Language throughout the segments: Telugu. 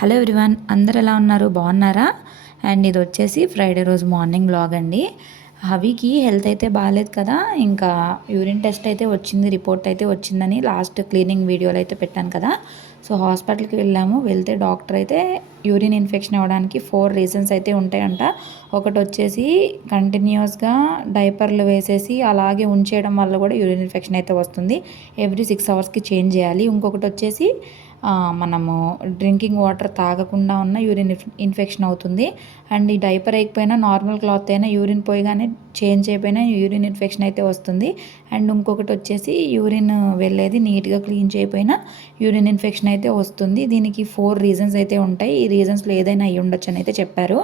హలో ఎవ్రీవన్, అందరు ఎలా ఉన్నారు? బాగున్నారా? అండ్ ఇది వచ్చేసి ఫ్రైడే రోజు మార్నింగ్ వ్లాగ్ అండి. హవీకి హెల్త్ అయితే బాగాలేదు కదా, ఇంకా యూరిన్ టెస్ట్ అయితే వచ్చింది, రిపోర్ట్ అయితే వచ్చిందని లాస్ట్ క్లీనింగ్ వీడియోలో అయితే పెట్టాను కదా. సో హాస్పిటల్కి వెళ్తే డాక్టర్ అయితే యూరిన్ ఇన్ఫెక్షన్ అవ్వడానికి 4 రీజన్స్ అయితే ఉంటాయంట. ఒకటి వచ్చేసి కంటిన్యూస్గా డైపర్లు వేసేసి అలాగే ఉంచేయడం వల్ల కూడా యూరిన్ ఇన్ఫెక్షన్ అయితే వస్తుంది. ఎవ్రీ 6 అవర్స్కి చేంజ్ చేయాలి. ఇంకొకటి వచ్చేసి మనము డ్రింకింగ్ వాటర్ తాగకుండా ఉన్న యూరిన్ ఇన్ఫెక్షన్ అవుతుంది. అండ్ ఈ డైపర్ వేయకపోయినా నార్మల్ క్లాత్ అయినా యూరిన్ పోయిగానే చేంజ్ అయిపోయినా యూరిన్ ఇన్ఫెక్షన్ అయితే వస్తుంది. అండ్ ఇంకొకటి వచ్చేసి యూరిన్ వెళ్ళేది నీట్గా క్లీన్ చేయకపోయినా యూరిన్ ఇన్ఫెక్షన్ అయితే వస్తుంది. దీనికి 4 రీజన్స్ అయితే ఉంటాయి. ఈ రీజన్స్లో ఏదైనా అయ్యి ఉండొచ్చు అని అయితే చెప్పారు.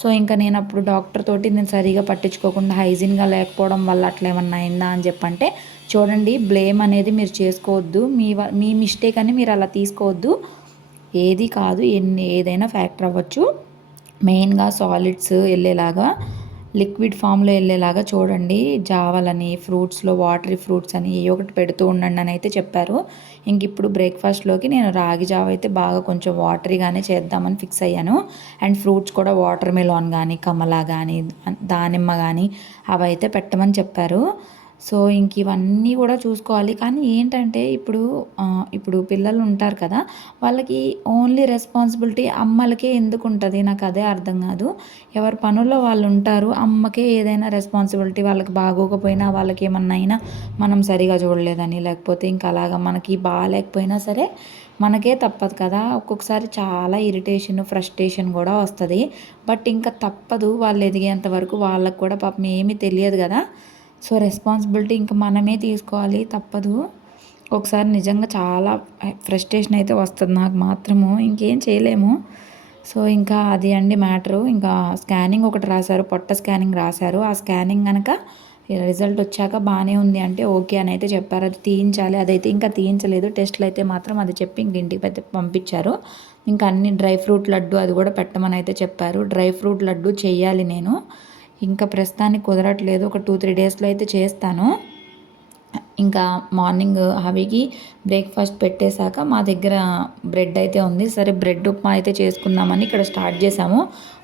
సో ఇంకా నేను అప్పుడు డాక్టర్ తోటి నేను సరిగా పట్టించుకోకుండా హైజీన్గా లేకపోవడం వల్ల అట్లా ఏమన్నా అయిందా అని చెప్పంటే, చూడండి, బ్లేమ్ అనేది మీరు చేసుకోవద్దు, మీ మిస్టేక్ అని మీరు అలా తీసుకోవద్దు. ఏది కాదు, ఏదైనా ఫ్యాక్టర్ అవ్వచ్చు. మెయిన్గా సాలిడ్స్ వెళ్ళేలాగా, లిక్విడ్ ఫామ్లో వెళ్ళేలాగా చూడండి. జావలని, ఫ్రూట్స్లో వాటరీ ఫ్రూట్స్ అని ఏ ఒకటి పెడుతూ ఉండండి అని అయితే చెప్పారు. ఇంక ఇప్పుడు బ్రేక్ఫాస్ట్లోకి నేను రాగి జావ అయితే బాగా కొంచెం వాటరీగానే చేద్దామని ఫిక్స్ అయ్యాను. అండ్ ఫ్రూట్స్ కూడా వాటర్ మెలాన్ కానీ, కమలా కానీ, దానిమ్మ కానీ అవి అయితే పెట్టమని చెప్పారు. సో ఇంక ఇవన్నీ కూడా చూసుకోవాలి. కానీ ఏంటంటే ఇప్పుడు పిల్లలు ఉంటారు కదా, వాళ్ళకి ఓన్లీ రెస్పాన్సిబిలిటీ అమ్మలకే ఎందుకు ఉంటుంది? నాకు అదే అర్థం కాదు. ఎవరి పనుల్లో వాళ్ళు ఉంటారు. అమ్మకే ఏదైనా రెస్పాన్సిబిలిటీ, వాళ్ళకి బాగోకపోయినా, వాళ్ళకి ఏమన్నా అయినా మనం సరిగా చూడలేదని, లేకపోతే ఇంకా అలాగా మనకి బాగాలేకపోయినా సరే మనకే తప్పదు కదా. ఒక్కొక్కసారి చాలా ఇరిటేషన్, ఫ్రస్ట్రేషన్ కూడా వస్తుంది. బట్ ఇంకా తప్పదు, వాళ్ళు ఎదిగేంత వరకు వాళ్ళకు కూడా పాపం ఏమీ తెలియదు కదా. సో రెస్పాన్సిబిలిటీ ఇంకా మనమే తీసుకోవాలి, తప్పదు. ఒకసారి నిజంగా చాలా ఫ్రస్ట్రేషన్ అయితే వస్తుంది నాకు మాత్రము, ఇంకేం చేయలేము. సో ఇంకా అది అండి మ్యాటరు. ఇంకా స్కానింగ్ ఒకటి రాశారు, పొట్ట స్కానింగ్ రాశారు. ఆ స్కానింగ్ కనుక రిజల్ట్ వచ్చాక బాగానే ఉంది అంటే ఓకే అని అయితే చెప్పారు. అది తీయించాలి, అదైతే ఇంకా తీయించలేదు. టెస్ట్లు అయితే మాత్రం అది చెప్పి ఇంక ఇంటికి అయితే పంపించారు. ఇంకా అన్ని డ్రై ఫ్రూట్ లడ్డు అది కూడా పెట్టమని అయితే చెప్పారు. డ్రై ఫ్రూట్ లడ్డు చెయ్యాలి నేను. ఇంకా ప్రస్తుతానికి కుదరట్లేదు, ఒక 2-3 డేస్లో అయితే చేస్తాను. ఇంకా మార్నింగ్ హవీకి బ్రేక్ఫాస్ట్ పెట్టేశాక మా దగ్గర బ్రెడ్ అయితే ఉంది. సరే బ్రెడ్ ఉప్మా అయితే చేసుకుందామని ఇక్కడ స్టార్ట్ చేసాము.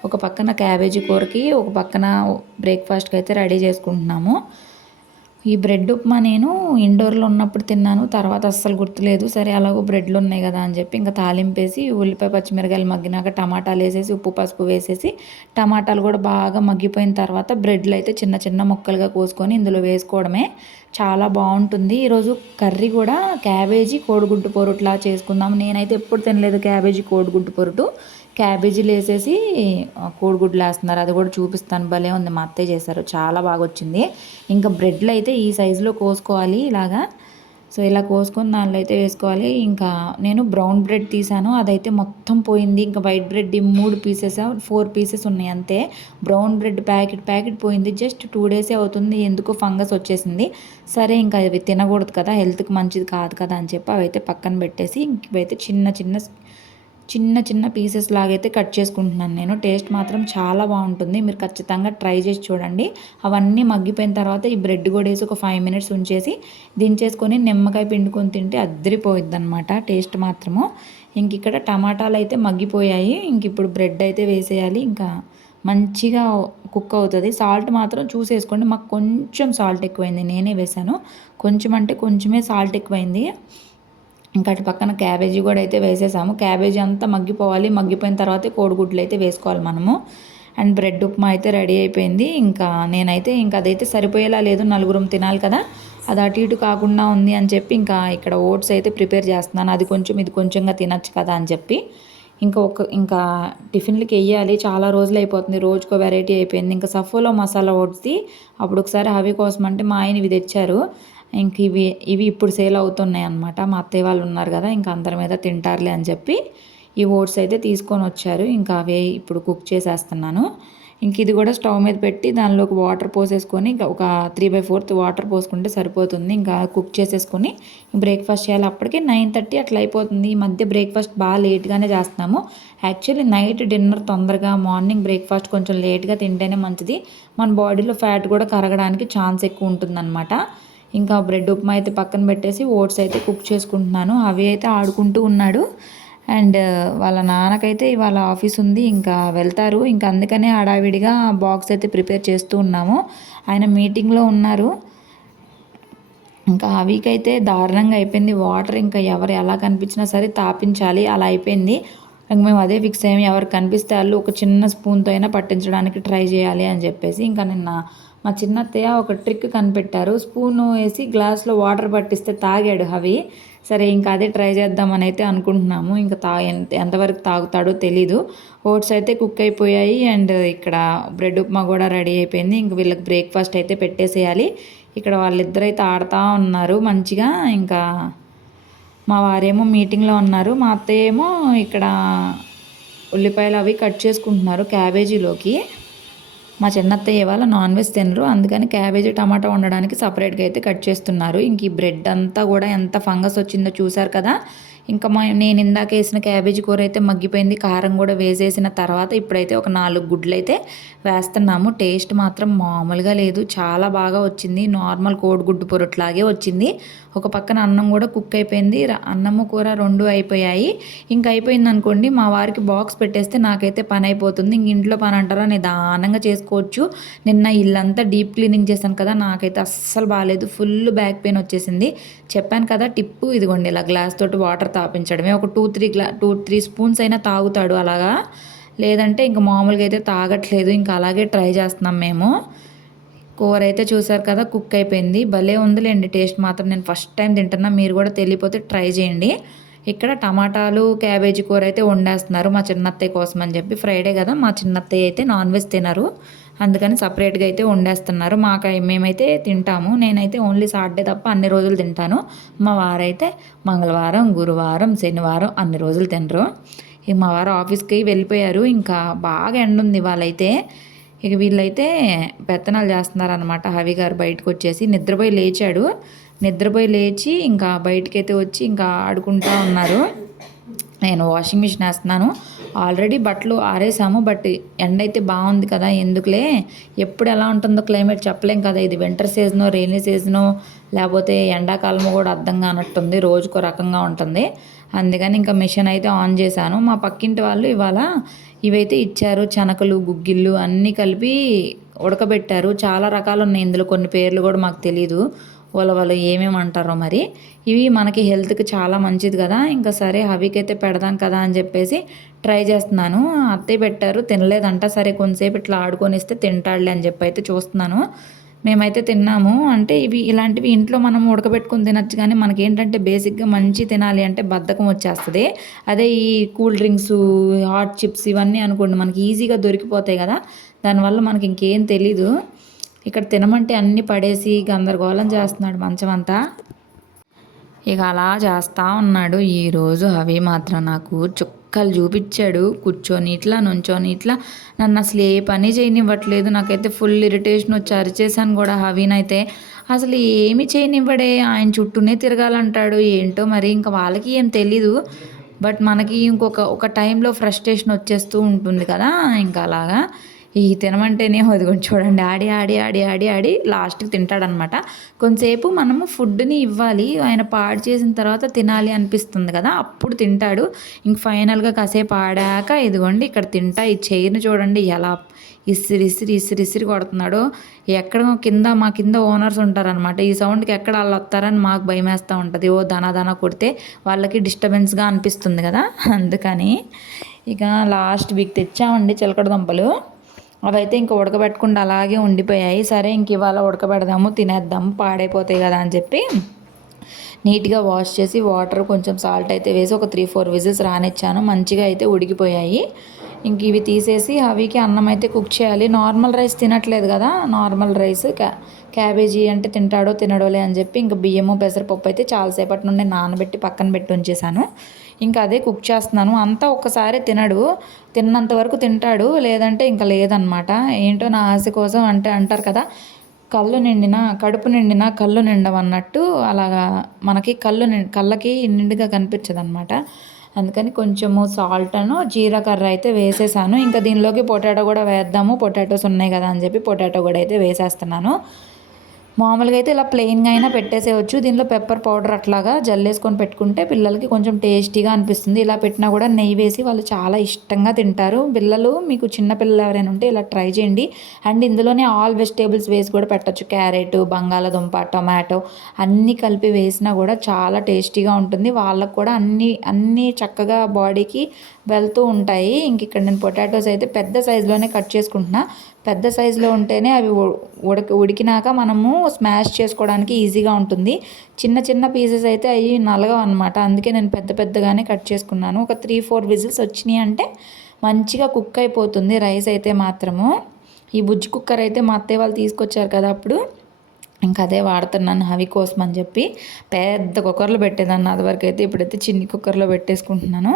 ఒక పక్కన క్యాబేజీ కూరకి, ఒక పక్కన బ్రేక్ఫాస్ట్కి అయితే రెడీ చేసుకుంటున్నాము. ఈ బ్రెడ్ ఉప్మా నేను ఇండోర్లో ఉన్నప్పుడు తిన్నాను, తర్వాత అస్సలు గుర్తులేదు. సరే అలాగో బ్రెడ్లు ఉన్నాయి కదా అని చెప్పి ఇంకా తాలింపేసి ఉల్లిపాయ పచ్చిమిరకాయలు మగ్గినాక టమాటాలు వేసేసి ఉప్పు పసుపు వేసేసి, టమాటాలు కూడా బాగా మగ్గిపోయిన తర్వాత బ్రెడ్లు అయితే చిన్న చిన్న ముక్కలుగా కోసుకొని ఇందులో వేసుకోవడమే. చాలా బాగుంటుంది. ఈరోజు కర్రీ కూడా క్యాబేజీ కోడిగుడ్డు పొరుట్లా చేసుకుందాం. నేనైతే ఎప్పుడు తినలేదు క్యాబేజీ కోడిగుడ్డు పొరుటు. క్యాబేజీలు వేసేసి కోడిగుడ్లు వేస్తున్నారు, అది కూడా చూపిస్తాను. భలే ఉంది, మా అత్తయ్య చేశారు, చాలా బాగా వచ్చింది. ఇంకా బ్రెడ్లు అయితే ఈ సైజులో కోసుకోవాలి ఇలాగా. సో ఇలా కోసుకొని దానిలో అయితే వేసుకోవాలి. ఇంకా నేను బ్రౌన్ బ్రెడ్ తీసాను, అదైతే మొత్తం పోయింది. ఇంకా వైట్ బ్రెడ్ 3 పీసెస్ 4 పీసెస్ ఉన్నాయి అంతే. బ్రౌన్ బ్రెడ్ ప్యాకెట్ పోయింది. జస్ట్ 2 డేసే అవుతుంది, ఎందుకో ఫంగస్ వచ్చేసింది. సరే ఇంకా అవి తినకూడదు కదా, హెల్త్కి మంచిది కాదు కదా అని చెప్పి అవైతే పక్కన పెట్టేసి ఇవైతే చిన్న చిన్న పీసెస్ లాగైతే కట్ చేసుకుంటున్నాను నేను. టేస్ట్ మాత్రం చాలా బాగుంటుంది, మీరు ఖచ్చితంగా ట్రై చేసి చూడండి. అవన్నీ మగ్గిపోయిన తర్వాత ఈ బ్రెడ్ కూడా వేసి ఒక 5 మినిట్స్ ఉంచేసి దించేసుకొని నిమ్మకాయ పిండుకొని తింటే అద్దరిపోయిద్ది అనమాట టేస్ట్ మాత్రము. ఇంక ఇక్కడ టమాటాలు అయితే మగ్గిపోయాయి. ఇంక ఇప్పుడు బ్రెడ్ అయితే వేసేయాలి, ఇంకా మంచిగా కుక్ అవుతుంది. సాల్ట్ మాత్రం చూసేసుకోండి. మాకు కొంచెం సాల్ట్ ఎక్కువైంది, నేనే వేసాను. కొంచెం అంటే కొంచెమే సాల్ట్ ఎక్కువైంది. ఇంకా అటు పక్కన క్యాబేజీ కూడా అయితే వేసేసాము. క్యాబేజీ అంతా మగ్గిపోవాలి, మగ్గిపోయిన తర్వాత కోడిగుడ్లు అయితే వేసుకోవాలి మనము. అండ్ బ్రెడ్ ఉప్మా అయితే రెడీ అయిపోయింది. ఇంకా నేనైతే ఇంకా అదైతే సరిపోయేలా లేదు, నలుగురం తినాలి కదా, అది అటు ఇటు కాకుండా ఉంది అని చెప్పి ఇంకా ఇక్కడ ఓట్స్ అయితే ప్రిపేర్ చేస్తున్నాను. అది కొంచెం ఇది కొంచెంగా తినచ్చు కదా అని చెప్పి ఇంకా టిఫిన్లకి వేయాలి. చాలా రోజులు అయిపోతుంది, రోజుకో వెరైటీ అయిపోయింది. ఇంకా సఫోలో మసాలా ఓట్స్ది అప్పుడు ఒకసారి హవీ కోసం అంటే మా ఆయన ఇవి తెచ్చారు. ఇంక ఇవి ఇప్పుడు సేల్ అవుతున్నాయి అన్నమాట. మా అత్తయ్య వాళ్ళు ఉన్నారు కదా, ఇంకా అందరి మీద తింటారులే అని చెప్పి ఈ ఓట్స్ అయితే తీసుకొని వచ్చారు. ఇంకా అవే ఇప్పుడు కుక్ చేసేస్తున్నాను. ఇంక ఇది కూడా స్టవ్ మీద పెట్టి దానిలోకి వాటర్ పోసేసుకొని ఇంకా ఒక 3/4 వాటర్ పోసుకుంటే సరిపోతుంది. ఇంకా కుక్ చేసేసుకొని బ్రేక్ఫాస్ట్ చేయాలి. అప్పటికే 9:30 అట్లా అయిపోతుంది. ఈ మధ్య బ్రేక్ఫాస్ట్ బాగా లేట్గానే చేస్తున్నాము. యాక్చువల్లీ నైట్ డిన్నర్ తొందరగా, మార్నింగ్ బ్రేక్ఫాస్ట్ కొంచెం లేట్గా తింటేనే మంచిది. మన బాడీలో ఫ్యాట్ కూడా కరగడానికి ఛాన్స్ ఎక్కువ ఉంటుందన్నమాట. ఇంకా బ్రెడ్ ఉప్మా అయితే పక్కన పెట్టేసి ఓట్స్ అయితే కుక్ చేసుకుంటున్నాను. అవి అయితే ఆడుకుంటూ ఉన్నాడు. అండ్ వాళ్ళ నాన్నకైతే ఇవాళ ఆఫీస్ ఉంది, ఇంకా వెళ్తారు. ఇంకా అందుకనే హడావిడిగా బాక్స్ అయితే ప్రిపేర్ చేస్తూ ఉన్నాము. ఆయన మీటింగ్లో ఉన్నారు. ఇంకా ఆ వీక్ అయితే దారుణంగా అయిపోయింది. వాటర్ ఇంకా ఎవరు ఎలా కనిపించినా సరే తాపించాలి, అలా అయిపోయింది. ఇంక మేము అదే ఫిక్స్ అయ్యాము, ఎవరు కనిపిస్తే వాళ్ళు ఒక చిన్న స్పూన్తో అయినా పట్టించడానికి ట్రై చేయాలి అని చెప్పేసి. ఇంకా నిన్న మా చిన్నత్తయ్య ఒక ట్రిక్ కనిపెట్టారు. స్పూను వేసి గ్లాస్లో వాటర్ పట్టిస్తే తాగాడు అవి. సరే ఇంకా అదే ట్రై చేద్దామని అయితే అనుకుంటున్నాము. ఇంకా ఎంతవరకు తాగుతాడో తెలీదు. ఓట్స్ అయితే కుక్ అయిపోయాయి అండ్ ఇక్కడ బ్రెడ్ ఉప్మా కూడా రెడీ అయిపోయింది. ఇంక వీళ్ళకి బ్రేక్ఫాస్ట్ అయితే పెట్టేసేయాలి. ఇక్కడ వాళ్ళిద్దరైతే ఆడుతూ ఉన్నారు మంచిగా. ఇంకా మా వారేమో మీటింగ్లో ఉన్నారు, మా అత్తయ్య ఏమో ఇక్కడ ఉల్లిపాయలు అవి కట్ చేసుకుంటున్నారు క్యాబేజీలోకి. మా చిన్నత్తయ్య వాళ్ళ నాన్ వెజ్ తినరు, అందుకని క్యాబేజీ టమాటా వండడానికి సపరేట్గా అయితే కట్ చేస్తున్నారు. ఇంక ఈ బ్రెడ్ అంతా కూడా ఎంత ఫంగస్ వచ్చిందో చూసారు కదా. ఇంకా నేను ఇందాక వేసిన క్యాబేజీ కూర అయితే మగ్గిపోయింది. కారం కూడా వేసేసిన తర్వాత ఇప్పుడైతే ఒక 4 గుడ్లు అయితే వేస్తున్నాము. టేస్ట్ మాత్రం మామూలుగా లేదు, చాలా బాగా వచ్చింది. నార్మల్ కోడిగుడ్డు పొరట్లాగే వచ్చింది. ఒక పక్కన అన్నం కూడా కుక్ అయిపోయింది. అన్నము కూర 2 అయిపోయాయి. ఇంక అయిపోయింది అనుకోండి, మా వారికి బాక్స్ పెట్టేస్తే నాకైతే పని అయిపోతుంది. ఇంక ఇంట్లో పని అంటారా నిదానంగా చేసుకోవచ్చు. నిన్న ఇల్లంతా డీప్ క్లీనింగ్ చేశాను కదా, నాకైతే అస్సలు బాగాలేదు. ఫుల్ బ్యాక్ పెయిన్ వచ్చేసింది. చెప్పాను కదా టిప్పు, ఇదిగోండి ఇలా గ్లాస్ తోటి వాటర్ తాపించడమే. ఒక 2-3 స్పూన్స్ అయినా తాగుతాడు అలాగా. లేదంటే ఇంకా మామూలుగా అయితే తాగట్లేదు. ఇంకా అలాగే ట్రై చేస్తున్నాం మేము. కూర అయితే చూసారు కదా, కుక్ అయిపోయింది. భలే ఉందిలేండి టేస్ట్ మాత్రం. నేను ఫస్ట్ టైం తింటున్నా, మీరు కూడా తెలియపోతే ట్రై చేయండి. ఇక్కడ టమాటాలు క్యాబేజీ కూర అయితే వండేస్తున్నారు మా చిన్నత్తయ్య కోసం అని చెప్పి. ఫ్రైడే కదా, మా చిన్నత్తయ్య అయితే నాన్ వెజ్ తినరు, అందుకని సపరేట్గా అయితే వండేస్తున్నారు. మేమైతే తింటాము. నేనైతే ఓన్లీ సాటర్డే తప్ప అన్ని రోజులు తింటాను. మా వారైతే మంగళవారం, గురువారం, శనివారం అన్ని రోజులు తినరు. ఇక మా వారు ఆఫీస్కి వెళ్ళిపోయారు. ఇంకా బాగా ఎండ ఉంది వాళ్ళైతే. ఇక వీళ్ళైతే పెత్తనాలు చేస్తున్నారనమాట. హవి గారు బయటకు వచ్చేసి నిద్రపోయి లేచాడు. నిద్రపోయి లేచి ఇంకా బయటకైతే వచ్చి ఇంకా ఆడుకుంటూ ఉన్నారు. నేను వాషింగ్ మిషన్ వేస్తున్నాను. ఆల్రెడీ బట్టలు ఆరేసాము, బట్ ఎండ అయితే బాగుంది కదా, ఎందుకులే, ఎప్పుడు ఎలా ఉంటుందో క్లైమేట్ చెప్పలేం కదా. ఇది వింటర్ సీజనో రెయినీ సీజనో లేకపోతే ఎండాకాలమో కూడా అర్థం కానట్టుంది, రోజుకో రకంగా ఉంటుంది. అందుకని ఇంకా మిషన్ అయితే ఆన్ చేశాను. మా పక్కింటి వాళ్ళు ఇవాళ ఇవైతే ఇచ్చారు, చనకలు గుగ్గిళ్ళు అన్నీ కలిపి ఉడకబెట్టారు. చాలా రకాలు ఉన్నాయి ఇందులో, కొన్ని పేర్లు కూడా మాకు తెలీదు. వాళ్ళు ఏమేమి అంటారో మరి. ఇవి మనకి హెల్త్కి చాలా మంచిది కదా. ఇంకా సరే హవికైతే పెడదాం కదా అని చెప్పేసి ట్రై చేస్తున్నాను. అత్తయ్య పెట్టారు, తినలేదంట. సరే కొంతసేపు ఇట్లా ఆడుకొని ఇస్తే తింటాడులే అని చెప్పి అయితే చూస్తున్నాను. మేమైతే తిన్నాము. అంటే ఇలాంటివి ఇంట్లో మనం ఉడకబెట్టుకుని తినచ్చు, కానీ మనకేంటంటే బేసిక్గా మంచి తినాలి అంటే బద్ధకం వచ్చేస్తుంది. అదే ఈ కూల్ డ్రింక్స్, హాట్ చిప్స్ ఇవన్నీ అనుకోండి మనకి ఈజీగా దొరికిపోతాయి కదా, దానివల్ల మనకి ఇంకేం తెలీదు. ఇక్కడ తినమంటే అన్నీ పడేసి గందరగోళం చేస్తున్నాడు మంచం అంతా. ఇక అలా చేస్తూ ఉన్నాడు. ఈరోజు అవి మాత్రం నాకు చుక్కలు చూపించాడు. కూర్చొని ఇట్లా, నుంచొని ఇట్లా, నన్ను అసలు ఏ పని చేయనివ్వట్లేదు. నాకైతే ఫుల్ ఇరిటేషన్ వచ్చి అరిచేసాను కూడా హవీనైతే. అసలు ఏమి చేయనివ్వడే, ఆయన చుట్టూనే తిరగాలంటాడు. ఏంటో మరి, ఇంకా వాళ్ళకి ఏం తెలీదు. బట్ మనకి ఒక టైంలో ఫ్రస్ట్రేషన్ వచ్చేస్తూ ఉంటుంది కదా, ఇంకా అలాగా. ఈ తినమంటేనే ఇదిగోండి చూడండి, ఆడి ఆడి ఆడి ఆడి ఆడి లాస్ట్కి తింటాడనమాట. కొంతసేపు మనము ఫుడ్ని ఇవ్వాలి, ఆయన పాడు చేసిన తర్వాత తినాలి అనిపిస్తుంది కదా, అప్పుడు తింటాడు. ఇంక ఫైనల్గా కాసేపు ఆడాక ఇదిగోండి ఇక్కడ తింటా. ఈ చైర్ని చూడండి ఎలా ఇసిరి కొడుతున్నాడు. ఎక్కడ మా కింద ఓనర్స్ ఉంటారనమాట. ఈ సౌండ్కి ఎక్కడ వాళ్ళు వస్తారని మాకు భయం వేస్తూ ఉంటుంది. దన కొడితే వాళ్ళకి డిస్టర్బెన్స్గా అనిపిస్తుంది కదా, అందుకని. ఇక లాస్ట్ వీక్ తెచ్చామండి చిలకడ దుంపలు. అవైతే ఇంక ఉడకబెట్టకుండా అలాగే ఉండిపోయాయి. సరే ఇంక ఇవాళ ఉడకబెడదాము, తినేద్దాము, పాడైపోతాయి కదా అని చెప్పి నీట్గా వాష్ చేసి వాటర్ కొంచెం సాల్ట్ అయితే వేసి ఒక 3-4 విజిల్స్ రానిచ్చాను. మంచిగా అయితే ఉడికిపోయాయి. ఇంక ఇవి తీసేసి అవికి అన్నం అయితే కుక్ చేయాలి. నార్మల్ రైస్ తినట్లేదు కదా, నార్మల్ రైస్ క్యాబేజీ అంటే తింటాడో తినడోలే అని చెప్పి ఇంక బియ్యము పెసరపప్పు అయితే చాలాసేపటి నుండి నానబెట్టి పక్కన పెట్టి ఉంచేసాను. ఇంకా అదే కుక్ చేస్తున్నాను. అంతా ఒక్కసారి తినడు, తిన్నంత వరకు తింటాడు, లేదంటే ఇంకా లేదనమాట. ఏంటో నా ఆశ కోసం అంటే అంటారు కదా, కడుపు నిండినా కళ్ళు నిండవన్నట్టు, అలాగా మనకి కళ్ళకి నిండుగా కనిపించదు అనమాట. అందుకని కొంచెము సాల్ట్ను జీలకర్ర అయితే వేసేసాను. ఇంకా దీనిలోకి పొటాటో కూడా వేద్దాము, పొటాటోస్ ఉన్నాయి కదా అని చెప్పి పొటాటో కూడా అయితే వేసేస్తున్నాను. మామూలుగా అయితే ఇలా ప్లెయిన్గా అయినా పెట్టేసేయచ్చు. దీనిలో పెప్పర్ పౌడర్ అట్లాగా జల్లేసుకొని పెట్టుకుంటే పిల్లలకి కొంచెం టేస్టీగా అనిపిస్తుంది. ఇలా పెట్టినా కూడా నెయ్యి వేసి వాళ్ళు చాలా ఇష్టంగా తింటారు. పిల్లలు మీకు చిన్న పిల్లలు ఎవరైనా ఉంటే ఇలా ట్రై చేయండి. అండ్ ఇందులోనే ఆల్ వెజిటేబుల్స్ వేసి కూడా పెట్టచ్చు. క్యారెట్, బంగాళదుంప, టొమాటో అన్నీ కలిపి వేసినా కూడా చాలా టేస్టీగా ఉంటుంది. వాళ్ళకు కూడా అన్నీ చక్కగా బాడీకి వెళ్తూ ఉంటాయి. ఇంక ఇక్కడ నేను పొటాటోస్ అయితే పెద్ద సైజులోనే కట్ చేసుకుంటున్నా. పెద్ద సైజులో ఉంటేనే అవి ఉడికినాక మనము స్మాష్ చేసుకోవడానికి ఈజీగా ఉంటుంది. చిన్న చిన్న పీసెస్ అయితే అవి నలగవు అనమాట. అందుకే నేను పెద్ద పెద్దగానే కట్ చేసుకున్నాను. ఒక 3-4 విజిల్స్ వచ్చినాయి అంటే మంచిగా కుక్ అయిపోతుంది రైస్ అయితే మాత్రము. ఈ బుజ్జి కుక్కర్ అయితే మా అత్తయ్య వాళ్ళు తీసుకొచ్చారు కదా అప్పుడు, ఇంకా అదే వాడుతున్నాను హవి కోసం అని చెప్పి. పెద్ద కుక్కర్లో పెట్టేదాన్ని అదివరకు అయితే, ఇప్పుడైతే చిన్ని కుక్కర్లో పెట్టేసుకుంటున్నాను.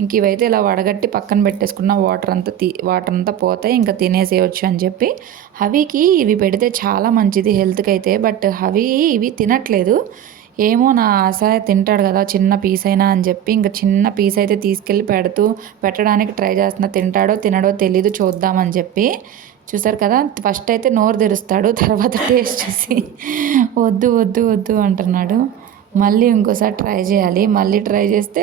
ఇంక ఇవైతే ఇలా వడగట్టి పక్కన పెట్టేసుకున్న వాటర్ అంతా పోతాయి, ఇంకా తినేసేయచ్చు అని చెప్పి. హవికి ఇవి పెడితే చాలా మంచిది హెల్త్కి అయితే. బట్ హవి ఇవి తినట్లేదు. ఏమో నా ఆశ, తింటాడు కదా చిన్న పీస్ అయినా అని చెప్పి ఇంకా చిన్న పీస్ అయితే తీసుకెళ్ళి పెట్టడానికి ట్రై చేస్తున్నా. తింటాడో తినడో తెలీదు, చూద్దామని చెప్పి. చూసారు కదా, ఫస్ట్ అయితే నోరు తెరుస్తాడు, తర్వాత టేస్ట్ చూసి వద్దు వద్దు వద్దు అంటున్నాడు. మళ్ళీ ఇంకోసారి ట్రై చేయాలి. మళ్ళీ ట్రై చేస్తే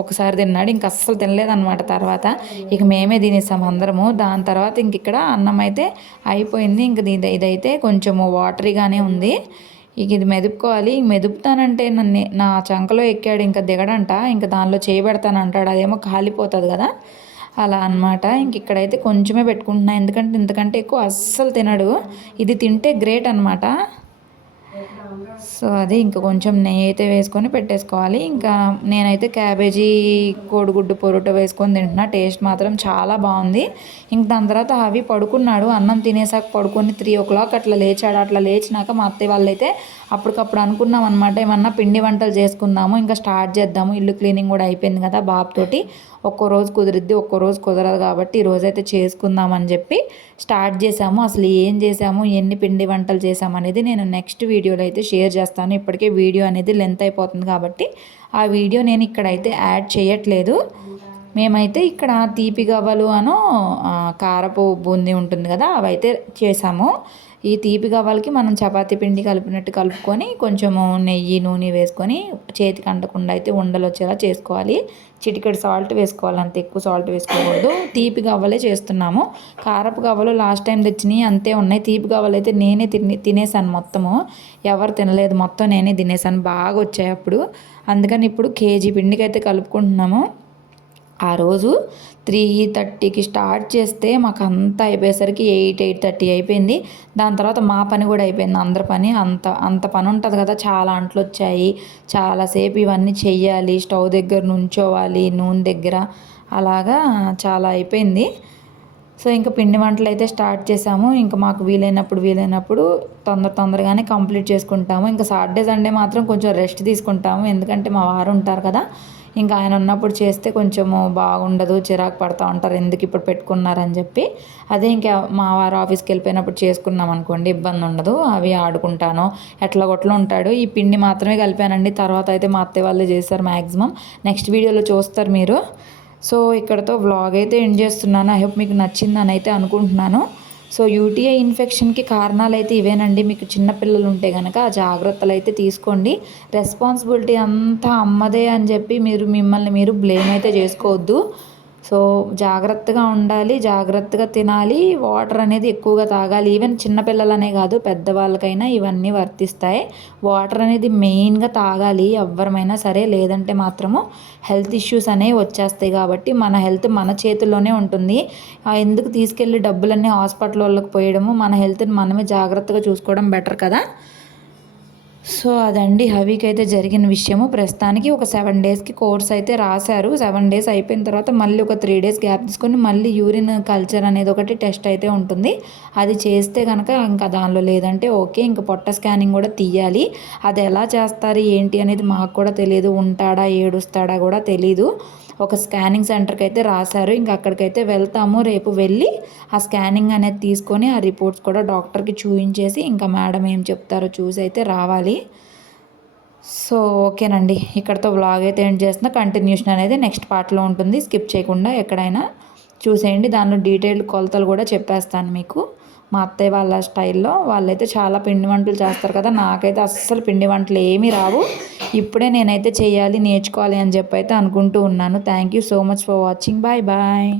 ఒకసారి తిన్నాడు, ఇంక అస్సలు తినలేదన్నమాట. తర్వాత ఇక మేమే తినేసాం అందరము. దాని తర్వాత ఇంక ఇక్కడ అన్నం అయితే అయిపోయింది. ఇంక ఇదైతే కొంచెము వాటరీగానే ఉంది. ఇక ఇది మెదుపుకోవాలి. మెదుపుతానంటే నా చంకలో ఎక్కాడు, ఇంకా దిగడంట. ఇంకా దానిలో చేయబెడతాను అంటాడు, అదేమో కాలిపోతుంది కదా, అలా అనమాట. ఇంక ఇక్కడైతే కొంచెమే పెట్టుకుంటున్నా, ఎందుకంటే ఇంతకంటే ఎక్కువ అస్సలు తినడు. ఇది తింటే గ్రేట్ అనమాట. సో అది ఇంకా కొంచెం నెయ్యి అయితే వేసుకొని పెట్టేసుకోవాలి. ఇంకా నేనైతే క్యాబేజీ కోడిగుడ్డు పొరోటా వేసుకొని తింటున్నా. టేస్ట్ మాత్రం చాలా బాగుంది. ఇంక దాని తర్వాత అవి పడుకున్నాడు. అన్నం తినేసాక పడుకొని 3 o'clock అట్లా లేచాడు. అట్లా లేచినాక మా అత్తయ్య వాళ్ళైతే అప్పటికప్పుడు అనుకున్నాం అనమాట, ఏమన్నా పిండి వంటలు చేసుకుందాము, ఇంకా స్టార్ట్ చేద్దాము. ఇల్లు క్లీనింగ్ కూడా అయిపోయింది కదా బాబుతోటి. ఒక్కో రోజు కుదిరిద్ది, ఒక్కో రోజు కుదరదు కాబట్టి ఈరోజైతే చేసుకుందామని చెప్పి స్టార్ట్ చేసాము. అసలు ఏం చేసాము, ఎన్ని పిండి వంటలు చేసాము అనేది నేను నెక్స్ట్ వీడియోలో అయితే షేర్ చేస్తాను. ఇప్పటికే వీడియో అనేది లెంత్ అయిపోతుంది కాబట్టి ఆ వీడియో నేను ఇక్కడైతే యాడ్ చేయట్లేదు. మేమైతే ఇక్కడ తీపి గవ్వలు కారపు బూందీ ఉంటుంది కదా, అవైతే చేసాము. ఈ తీపి గవ్వలకి మనం చపాతీ పిండి కలిపినట్టు కలుపుకొని కొంచెము నెయ్యి నూనె వేసుకొని చేతికి అంటకుండా అయితే ఉండలు వచ్చేలా చేసుకోవాలి. చిటికెడు సాల్ట్ వేసుకోవాలి, అంత ఎక్కువ సాల్ట్ వేసుకోకూడదు. తీపి గవ్వలే చేస్తున్నాము. కారపు గవ్వలు లాస్ట్ టైం తెచ్చినాయి అంతే ఉన్నాయి. తీపి గవ్వలు అయితే నేనే తినేసాను మొత్తము. ఎవరు తినలేదు, మొత్తం నేనే తినేసాను. బాగా వచ్చాయి అప్పుడు. అందుకని ఇప్పుడు కేజీ పిండికి అయితే కలుపుకుంటున్నాము. ఆ రోజు 3:30కి స్టార్ట్ చేస్తే మాకు అంతా అయిపోయేసరికి 8:30 అయిపోయింది. దాని తర్వాత మా పని కూడా అయిపోయింది. అందరి పని అంత పని ఉంటుంది కదా, చాలా అంట్లు వచ్చాయి. చాలాసేపు ఇవన్నీ చెయ్యాలి, స్టవ్ దగ్గర నుంచోవాలి, నూనె దగ్గర, అలాగా చాలా అయిపోయింది. సో ఇంకా పిండి వంటలు అయితే స్టార్ట్ చేసాము. ఇంకా మాకు వీలైనప్పుడు తొందరగానే కంప్లీట్ చేసుకుంటాము. ఇంకా సాటర్డే సండే మాత్రం కొంచెం రెస్ట్ తీసుకుంటాము, ఎందుకంటే మా వారు ఉంటారు కదా. ఇంకా ఆయన ఉన్నప్పుడు చేస్తే కొంచెము బాగుండదు, చిరాకు పడుతూ ఉంటారు, ఎందుకు ఇప్పుడు పెట్టుకున్నారని చెప్పి. అదే ఇంకా మా వారు ఆఫీస్కి వెళ్ళిపోయినప్పుడు చేసుకున్నాం అనుకోండి, ఇబ్బంది ఉండదు. అవి ఆడుకుంటాను, ఎట్లా గొట్ల ఉంటాడు. ఈ పిండి మాత్రమే కలిపానండి, తర్వాత అయితే మా అత్తయ్య వాళ్ళే చేస్తారు మ్యాక్సిమం. నెక్స్ట్ వీడియోలో చూస్తారు మీరు. సో ఇక్కడతో వ్లాగ్ అయితే ఎండ్ చేస్తున్నాను. ఐ హోప్ మీకు నచ్చిందని అయితే అనుకుంటున్నాను. సో యూటీఐ ఇన్ఫెక్షన్కి కారణాలు అయితే ఇవేనండి. మీకు చిన్నపిల్లలు ఉంటే కనుక జాగ్రత్తలు అయితే తీసుకోండి. రెస్పాన్సిబిలిటీ అంతా అమ్మదే అని చెప్పి మిమ్మల్ని మీరు బ్లేమ్ అయితే చేసుకోవద్దు. సో జాగ్రత్తగా ఉండాలి, జాగ్రత్తగా తినాలి, వాటర్ అనేది ఎక్కువగా తాగాలి. ఈవెన్ చిన్నపిల్లలనే కాదు, పెద్దవాళ్ళకైనా ఇవన్నీ వర్తిస్తాయి. వాటర్ అనేది మెయిన్గా తాగాలి ఎవ్వరమైనా సరే, లేదంటే మాత్రము హెల్త్ ఇష్యూస్ అనేవి వచ్చేస్తాయి. కాబట్టి మన హెల్త్ మన చేతుల్లోనే ఉంటుంది. ఎందుకు తీసుకెళ్ళి డబ్బులన్నీ హాస్పిటల్ వాళ్ళకి పోయడము, మన హెల్త్ని మనమే జాగ్రత్తగా చూసుకోవడం బెటర్ కదా. సో అదండి హవీకి అయితే జరిగిన విషయము. ప్రస్తుతానికి ఒక 7 డేస్కి కోర్స్ అయితే రాశారు. 7 డేస్ అయిపోయిన తర్వాత మళ్ళీ ఒక 3 డేస్ గ్యాప్ తీసుకొని మళ్ళీ యూరిన్ కల్చర్ అనేది ఒకటి టెస్ట్ అయితే ఉంటుంది. అది చేస్తే కనుక ఇంకా దానిలో లేదంటే ఓకే, ఇంకా పొట్ట స్కానింగ్ కూడా తీయాలి. అది ఎలా చేస్తారు ఏంటి అనేది మాకు కూడా తెలియదు. ఉంటాడా ఏడుస్తాడా కూడా తెలీదు. ఒక స్కానింగ్ సెంటర్కి అయితే రాశారు. ఇంకా అక్కడికైతే వెళ్తాము. రేపు వెళ్ళి ఆ స్కానింగ్ అనేది తీసుకొని ఆ రిపోర్ట్స్ కూడా డాక్టర్కి చూపించేసి ఇంకా మేడం ఏం చెప్తారో చూసి అయితే రావాలి. సో ఓకేనండి, ఇక్కడతో వ్లాగ్ అయితే ఎండ్ చేస్తున్నా. కంటిన్యూషన్ అనేది నెక్స్ట్ పార్ట్లో ఉంటుంది, స్కిప్ చేయకుండా ఎక్కడైనా చూసేయండి. దానిలో డీటెయిల్డ్ కొలతలు కూడా చెప్పేస్తాను మీకు. మా అత్తయ్య వాళ్ళ స్టైల్లో. వాళ్ళైతే చాలా పిండి వంటలు చేస్తారు కదా, నాకైతే అస్సలు పిండి వంటలు ఏమీ రావు. ఇప్పుడే నేనైతే చేయాలి, నేర్చుకోవాలి అని చెప్పి అయితే అనుకుంటూ ఉన్నాను. Thank you so much for watching. Bye bye.